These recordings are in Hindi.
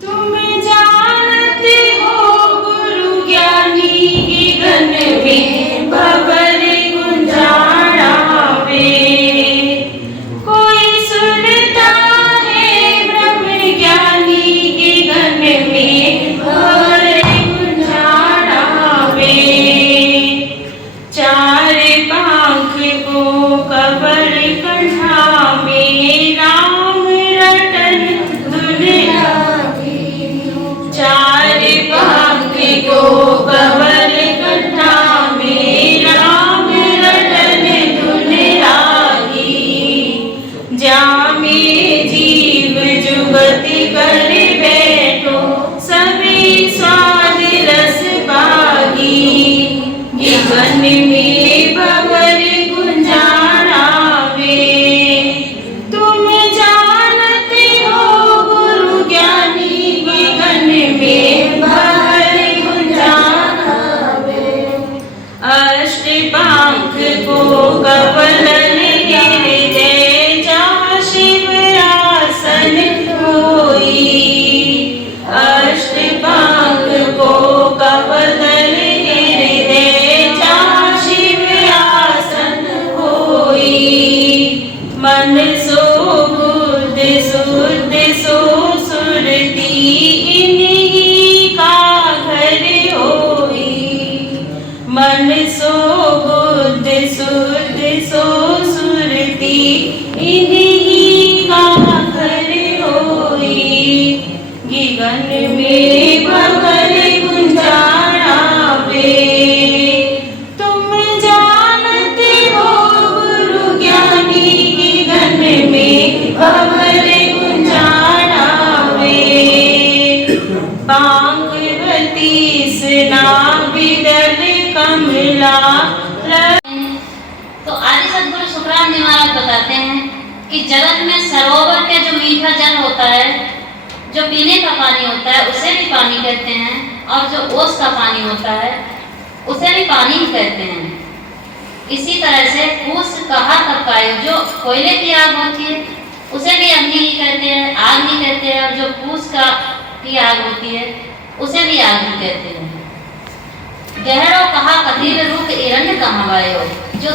तुम जानते हो गुरु ज्ञानी की घन में भंवर गुंजारा वे। कोई सुनता है ब्रह्म ज्ञानी की घन में भंवर गुंजारा वे। चार पांख को कबर कंठा में राम रटन दुनिया। चार पांख को कबर कंठा में राम रटन धुन लागी। जामे जीव जुगति कर बैठो सभी स्वाद रस पागी। जीवन में भंवर गुंजारा वे। तुम जानते हो गुरु ज्ञानी की घन में भंवर गुंजारा वे। अष्टपांख को कबलन हृदय जहाँ शिव आसन होई। अष्टपांख को कबलन हृदय जहाँ शिव आसन होई। मन सो बुद्ध शुद्ध सो सुरती इन्हीं का घर होई। मन सो बुद्ध शुद्ध सो सुरती इन्हीं का घर होई। जीवन में भंवर गुंजारा वे। तुम जानते हो गुरु ज्ञानी की घन में भंवर गुंजारा वे। पांगवती स्ना बिदल कमला। तो आदि सद्गुरु सुखराम जी महाराज बताते हैं कि जगत में सरोवर के जो मीठा जल होता है, जो पीने का पानी होता है, उसे भी पानी कहते हैं, और जो ओस का पानी होता है उसे भी पानी ही कहते हैं। इसी तरह से फूस कहा तब का जो कोयले की आग होती है उसे भी अग्नि ही कहते हैं, आग ही कहते हैं, और जो फूस की आग होती है उसे भी आग ही कहते हैं। गहरो कहा कथिल रूप हिरण्य कहवायो। जो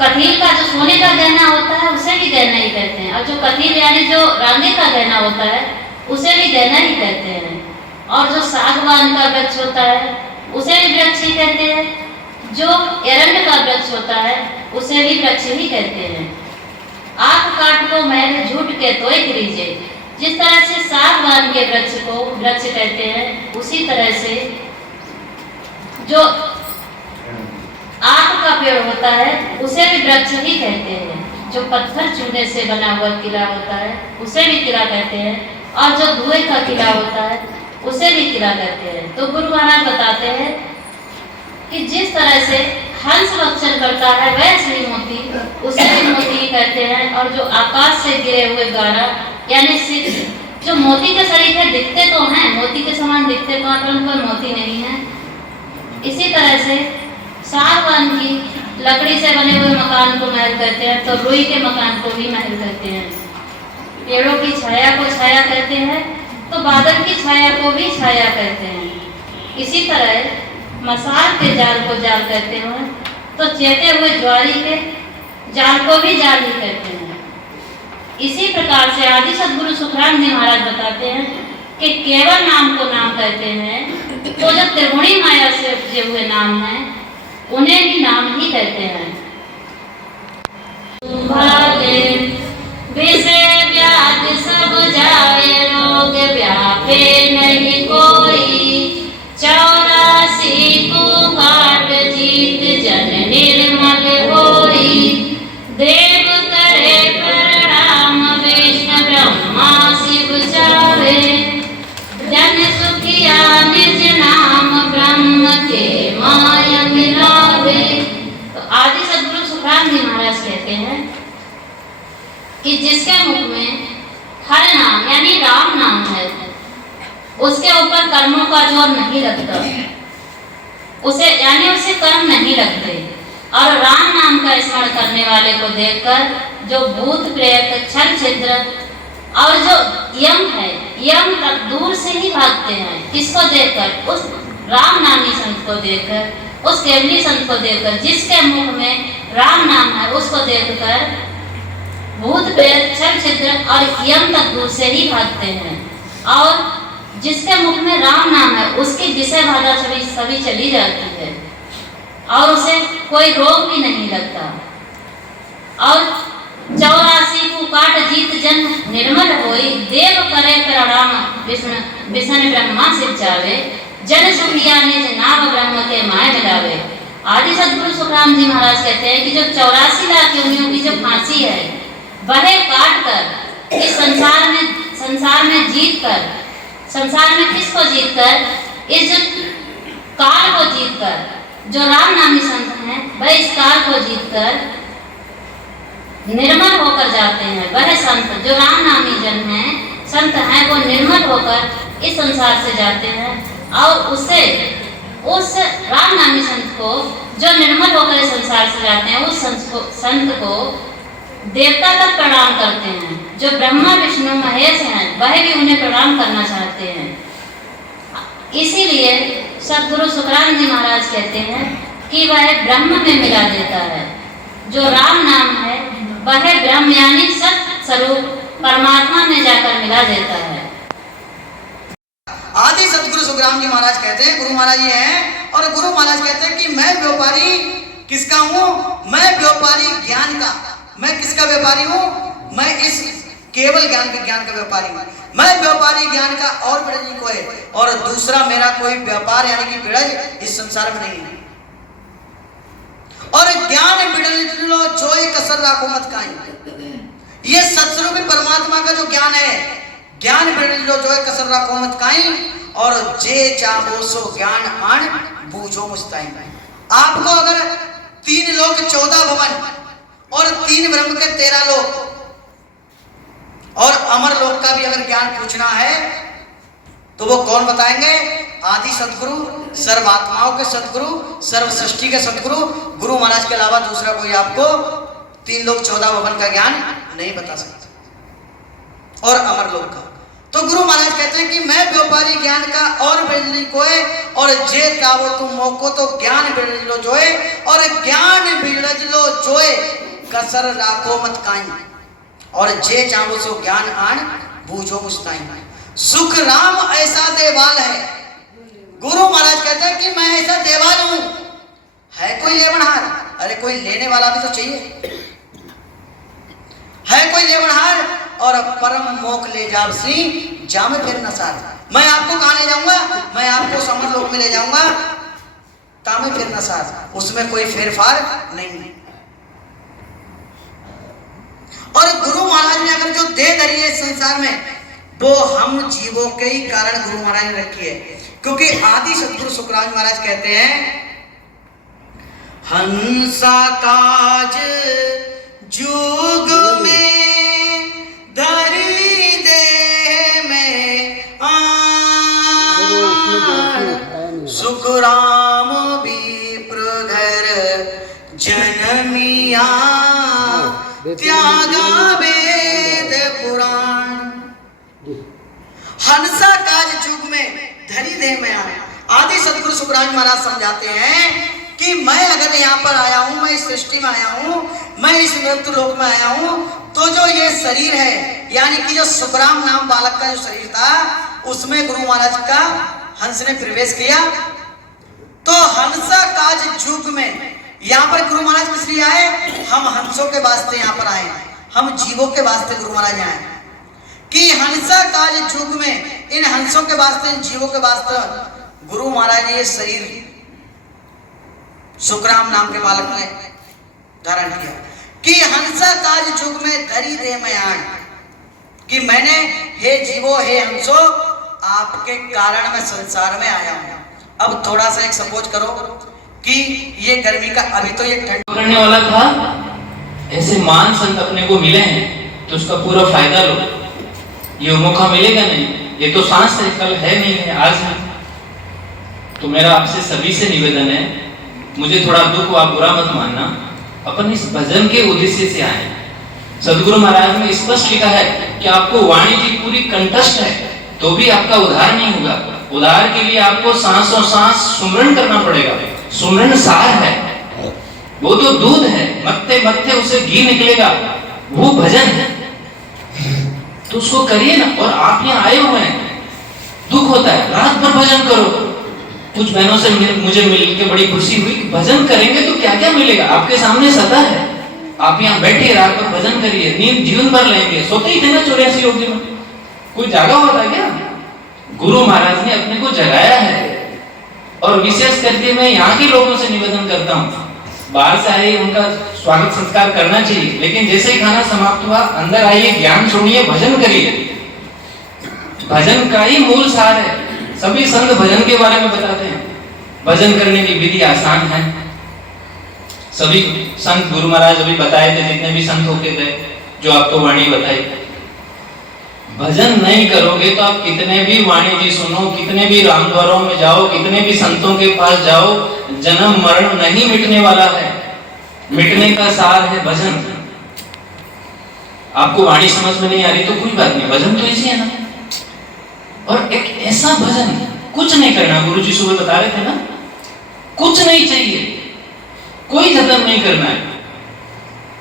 कथिल का जो सोने का गहना होता है उसे भी गहना ही कहते हैं, और जो कथिल यानी जो रांगे का गहना होता है उसे भी गहना ही कहते हैं। और जो सागवान का वृक्ष होता है उसे भी वृक्ष ही कहते हैं। जो एरंड का वृक्ष होता है उसे भी वृक्ष ही कहते हैं। आँख काट को मैल झूठ के तोय गिरीजे। जिस तरह से सागवान के वृक्ष को वृक्ष कहते हैं, उसी तरह से जो आक का पेड़ होता है उसे भी वृक्ष ही कहते हैं। जो पत्थर चूने से बना हुआ किला होता है उसे भी किला कहते हैं, और जो धुएं का किला होता है उसे भी किला कहते हैं। तो गुरु महाराज बताते हैं कि जिस तरह से हंस भक्षण करता है वह श्री मोती, उसे भी मोती ही कहते हैं। और जो आकाश से गिरे हुए गारा यानी जो मोती के शरीर है, दिखते तो हैं, मोती के समान दिखते तो हैं, परंतु मोती नहीं है। इसी तरह से सागवान की लकड़ी से बने हुए मकान को महल कहते हैं, तो रुई के मकान को भी महल कहते हैं। पेड़ों की छाया को छाया कहते हैं, तो बादल की छाया को भी छाया कहते हैं। इसी तरह मसाल के जाल को जाल कहते हैं, तो चेते हुए ज्वारी के जाल को भी जाल ही कहते हैं। इसी प्रकार से आदि सद्गुरु सुखराम जी महाराज बताते हैं कि केवल नाम को नाम कहते हैं, तो जो त्रिगुणी माया से उपजे हुए नाम हैं उन्हें भी नाम ही कहते हैं। विषय व्याध सब जाए रोग व्यापे नहीं कोई। 84 को काट जीत जन निर्मल होई। देव करे प्रणाम विष्णु ब्रह्मा शिव चावे। जन सुखिया निज नाम ब्रह्म के माया मिलावे। तो आदि सद्गुरु सुखराम जी महाराज कहते हैं कि जिसके मुख में हर नाम यानी राम नाम है, उसके ऊपर कर्मों का जोर नहीं लगता, उसे यानी उसे कर्म नहीं लगते। और राम नाम का स्मरण करने वाले को देखकर जो भूत प्रेत छल छिद्र और जो यम है, यम तक दूर से ही भागते हैं। किसको देखकर? उस राम नामी संत को देखकर, उस केवली संत को देखकर, जिसके मुख में राम नाम है, उसको देखकर भूत प्रेत छल छिद्र और यम तक दूर से ही भागते हैं। और जिसके मुख में राम नाम है, उसकी विषय बाधा सभी चली जाती है और उसे कोई रोग भी नहीं लगता। और 84 को काट जीत जन निर्मल होई, देव करे प्रणाम विष्णु विष्णु ब्रह्मा सिर जावे, जन सुखिया निज नाम ब्रह्म के माय मिलावे। आदि सदगुरु सुखराम जी महाराज कहते हैं कि जो 84 लाख योनियों की जो फांसी है, वह काट कर इस संसार में जीत कर, संसार में किसको जीत कर? इस जो काल को जीत कर, जो राम नामी संत हैं, वह इस काल को जीत कर निर्मल होकर जाते हैं। वह संत जो राम नामी जन हैं, संत हैं, वो निर्मल होकर इस संसार से जाते हैं और उस राम नामी संत को जो निर्मल होकर इस संसार से जाते हैं, उस संत को देवता तक प्रणाम करते हैं। जो ब्रह्मा विष्णु महेश हैं, वह भी उन्हें प्रणाम करना चाहते हैं। इसीलिए सदगुरु सुखराम जी महाराज कहते हैं कि वह ब्रह्म में मिला देता है। जो राम नाम है, वह ब्रह्म यानी सत्य स्वरूप परमात्मा में जाकर मिला देता है। आदि सदगुरु सुखराम जी महाराज कहते हैं, गुरु महाराज ये हैं, और गुरु महाराज कहते हैं कि मैं व्यापारी किसका हूँ? मैं व्यापारी ज्ञान का। मैं किसका व्यापारी हूँ? मैं इस केवल ज्ञान का व्यापारी हूँ। मैं व्यापारी ज्ञान का और बिड़ज नहीं कोई, और दूसरा मेरा कोई व्यापार यानी कि बिड़ज इस संसार में नहीं है। और ज्ञान बिड़ज लो जोए कसर राखो मत काई। ये सत्स्वरूपी परमात्मा का जो ज्ञान है, ज्ञान बिड़ज लो जोए कसर राखो मत काई, और जे चाहो सो ज्ञान आन बूझो मुस्ताई। आपको अगर 3 लोक 14 भवन और 3 ब्रह्म के 13 लोक और अमर लोक का भी अगर ज्ञान पूछना है तो वो कौन बताएंगे? आदि सदगुरु, सर्वात्माओं के सदगुरु, सर्व सृष्टि के सदगुरु, गुरु महाराज के अलावा दूसरा कोई आपको 3 लोक 14 भवन का ज्ञान नहीं बता सकता, और अमर लोक का। तो गुरु महाराज कहते हैं कि मैं व्यापारी ज्ञान का और बिड़ज कोय, और जे कावो तुम मोको तो ज्ञान बिड़ज लो जोए, और ज्ञान बिड़ज लो जोए कसर राखो मत काई, और जे चाहो सो ज्ञान आन बूझो मुस्ताई। सुख राम ऐसा देवाल है। गुरु महाराज कहते हैं कि मैं ऐसा देवाल हूं। है कोई लेवनहार? अरे कोई लेने वाला भी तो चाहिए। है कोई लेवनहार? और परम मोख ले जाब श्री जामे फिर नसार। मैं आपको कहां ले जाऊंगा? मैं आपको समर लोक में ले जाऊंगा, तामे फिर नसार। उसमें कोई फेरफार नहीं। और गुरु महाराज ने अगर जो दे धरी है इस संसार में, वो हम जीवों के ही कारण गुरु महाराज ने रखी है। क्योंकि आदि सदगुरु सुखराम महाराज कहते हैं, हंसा काज जुग में धरी दे में सुखराम विप्रधर जनमिया त्यागा वेद पुराण। हंसा काज जुग में धरी दे में आए। आदि सदगुरु सुखराम महाराज समझाते हैं कि मैं अगर यहाँ पर आया हूँ, मैं इस सृष्टि में आया हूँ, मैं इस मृत्यु लोक में आया हूँ, तो जो ये शरीर है, यानी कि जो सुखराम नाम बालक का जो शरीर था, उसमें गुरु महाराज का हंस ने प्रवेश किया। तो हंसा काज जुग में यहाँ पर गुरु महाराज किस लिए आए? हम हंसों के वास्ते यहाँ पर आए, हम जीवों के वास्ते गुरु महाराज आए। कि हंसा काज जुग में इन हंसों के वास्ते, इन जीवों के वास्ते गुरु महाराज ने ये शरीर सुखराम नाम के बालक ने धारण किया। कि हंसा काज जुग में धरी दे में आन, कि मैंने हे जीवो, हे हंसो, आपके कारण मैं संसार में आया हूं। अब थोड़ा सा एक सपोज करो कि ये गर्मी का, अभी तो ये ठंड करने वाला था, ऐसे मान संत अपने को मिले हैं तो उसका पूरा फायदा लो। ये मौका मिलेगा नहीं, ये तो सांस है, कल है नहीं है, आज है। तो मेरा आपसे सभी से निवेदन है, मुझे थोड़ा दुख आप बुरा मत मानना, अपन इस भजन के उद्देश्य से आए। सदगुरु महाराज ने स्पष्ट लिखा है कि आपको वाणी की पूरी कंठस्थ है तो भी आपका उद्धार नहीं होगा। उद्धार के लिए आपको सांसों सांस सुमरण करना पड़ेगा। सुमरण सार है, वो तो दूध है, मत्ते मत्ते उसे घी निकलेगा, वो भजन है। तो उसको करिए ना। और आप यहाँ आए हुए हैं, दुख होता है, रात भर भजन करो। कुछ बहनों से मुझे मिल के बड़ी खुशी हुई कि भजन करेंगे तो क्या क्या मिलेगा। आपके सामने सदा है, आप यहाँ बैठिए, रात भर भजन करिए, नींद जीवन भर लेंगे। सोते ही थे ना 84 योगी में, कोई जागा हुआ था क्या? गुरु महाराज ने अपने को जगाया है। और विशेष करके मैं यहाँ के लोगों से निवेदन करता हूँ, बाहर से आए उनका स्वागत संस्कार करना चाहिए, लेकिन जैसे ही खाना समाप्त हुआ अंदर आइए, ज्ञान सुनिए, भजन करिए। भजन का ही मूल सार है। सभी संत भजन के बारे में बताते हैं। भजन करने की विधि आसान है। सभी संत गुरु महाराज अभी बताए थे, जितने भी संत होके गए, जो आपको वाणी बताई। भजन नहीं करोगे तो आप कितने भी वाणी जी सुनो, कितने भी रामद्वारों में जाओ, कितने भी संतों के पास जाओ, जन्म मरण नहीं मिटने वाला है। मिटने का सार है भजन। आपको वाणी समझ में नहीं आ रही तो कोई बात नहीं, भजन तो इसी है ना। और एक ऐसा भजन, कुछ नहीं करना, गुरु जी सुबह बता रहे थे ना, कुछ नहीं चाहिए, कोई जतन नहीं करना है,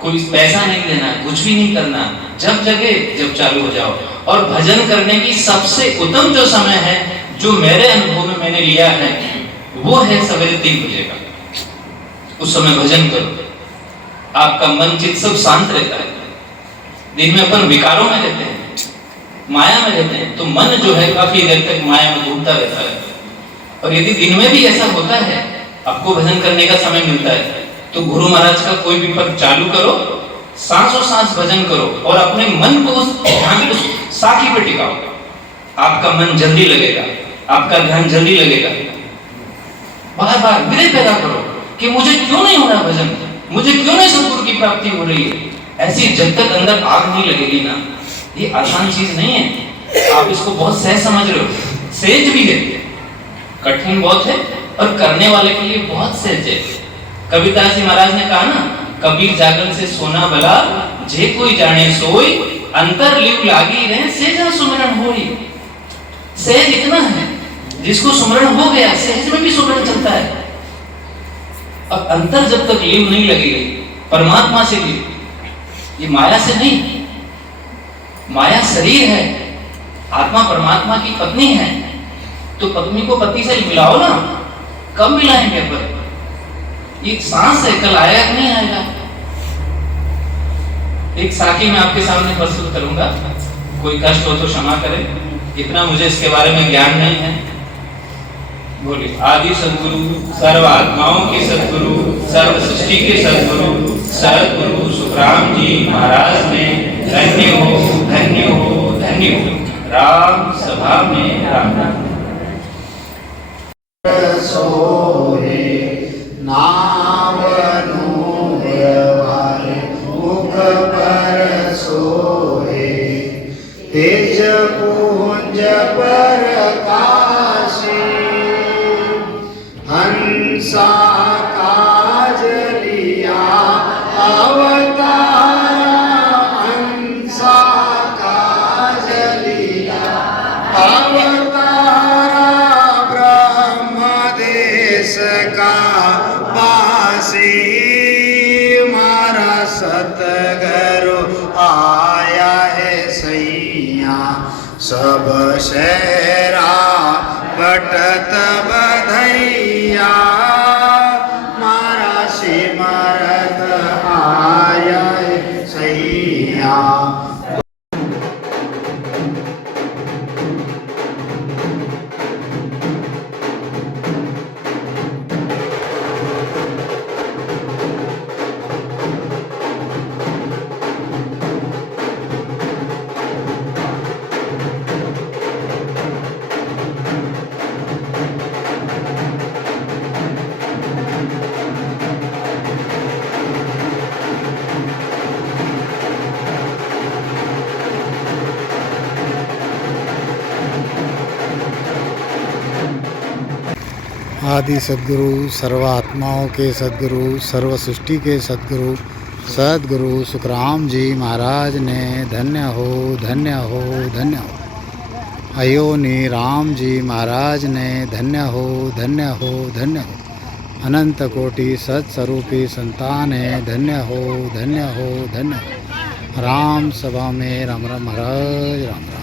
कोई पैसा नहीं देना, कुछ भी नहीं करना। जब जगे जब चालू हो जाओ। और भजन करने की सबसे उत्तम जो समय है, जो मेरे अनुभव में मैंने लिया है, वो है सवेरे 3 बजे का। उस समय भजन करो, आपका मन चित्त सब शांत रहता है। दिन में अपन विकारों में रहते हैं, माया में रहते हैं, तो मन जो है काफी देर तक माया में घूमता रहता है। और यदि दिन में भी ऐसा होता है, आपको भजन करने का समय मिलता है, तो गुरु महाराज का कोई भी पद चालू करो, सांसों सांस भजन करो और अपने मन को उस ध्यान उस साखी पे टिकाओ। आपका मन जल्दी लगेगा, आपका ध्यान जल्दी लगेगा। बार बार विनय पैदा करो कि मुझे क्यों नहीं हो रहा भजन, मुझे क्यों नहीं सद्गुरु की प्राप्ति हो रही है। ऐसी जब तक अंदर आग नहीं लगेगी ना, ये आसान चीज नहीं है। आप इसको बहुत सहज समझ रहे हो, सहज भी है, कठिन बहुत है और करने वाले के लिए बहुत सहज है। कबीरदास जी महाराज ने कहा ना, कबीर जागन से सोना भला, जे कोई जाने सोई, अंतर लिव लागी रहे, सहज सुमरण होई। सहज इतना है, जिसको सुमरण हो गया, सहज में भी सुमरण चलता है। अब अंतर जब तक लिव नहीं लगेगी, परमात्मा से लिव, ये माया से नहीं। माया शरीर है, आत्मा परमात्मा की पत्नी है, तो पत्नी को पति से मिलाओ ना। कब मिलाएंगे पर? ये सांस है, कल आएगा कि नहीं आएगा। एक साखी मैं आपके सामने प्रस्तुत करूंगा, कोई कष्ट हो तो क्षमा करें, इतना मुझे इसके बारे में ज्ञान नहीं है। बोलिए, आदि सद्गुरु, सर्व आत्माओं के सद्गुरु, सर्व सृष्टि के सद्गुरु, सद्गुरु सुखराम जी महाराज ने धन्य हो, धन्य हो, धन्य हो। राम सभा में राम। सोहे नावनु व्यवहार मुख पर सोहे, तेज पुंज पर काशी, हंसा काज लिया अवतार, हंसा काज लिया अवतार, ब्रह्मदेश का पासी, मारा सतगुरु आया है सैया, सब शहरा बटत बधैया, मारा सिमरत आया है सैया। आदि सद्गुरु, सर्व आत्माओं के सद्गुरु, सर्व सृष्टि के सद्गुरु, सदगुरु सुखराम जी महाराज ने धन्य हो धन्य हो धन्य हो। अयोनी राम जी महाराज ने धन्य हो धन्य हो धन्य हो। अनंत कोटि सत्स्वरूपी संतान है धन्य हो धन्य हो धन्य हो। राम सभा में राम राम महाराज राम राम।